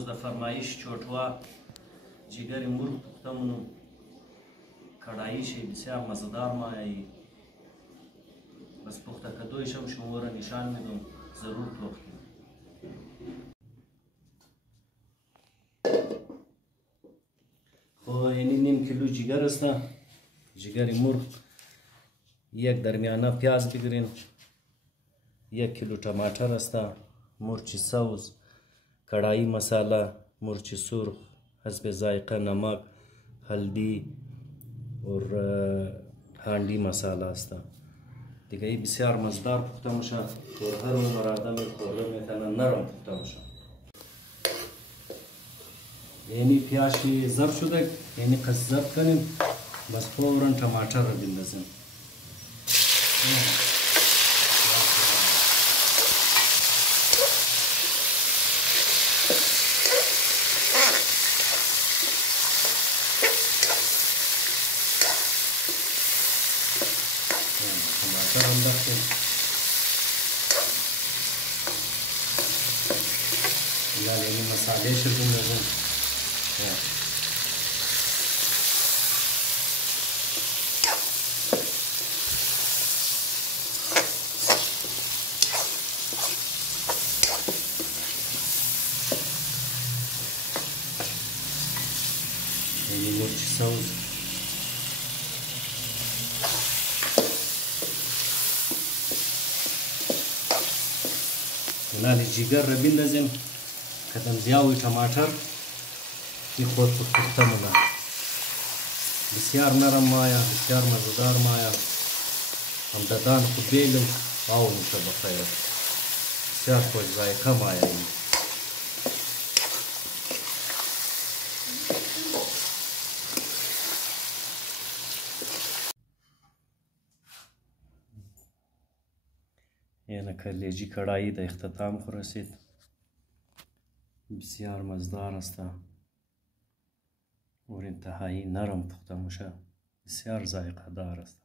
امروز در فرمایش چوتوا جگر مرغ پختمونو کڑایی بسیار مزهدار مایایی بس پخته کدویشم شما را نشان میدم ضرور پختیم. خب یعنی نیم کیلو جگر است، جگر مرغ. یک درمیانه پیاز بگیرین، 1 کیلو टमाटर است، مرچ سبز، کڑائی مساله، مرچ سرخ، حسب ذائقه نمک، हल्दी और हांडी मसाला است دیگه. ای بسیار مزدار پخته میشه و هر عمر آدم خورده میتونه نرم پخته میشه. یعنی پیازی ضرب شده، یعنی قصد ضرب کنیم، بس فوراً टमाटर رو بندازیم. टमाटर انداختیم. یعنی مساله شو بندازیم. یعنی مرچ سبز، نالی جگر را بندازیم که تمزیاوی टमाटर ای خود پخته مونه. بسیار نرم مایه، بسیار مزدار مایه، هم ددان خود بیلم آو میشه بخیر. بسیار خوش ذائقه مایه این. یعنی کلیجی کڑایی در اختتام خو رسید. بسیار مزدار است و انتهایی نرم پخته میشه، بسیار ذائقه دار است.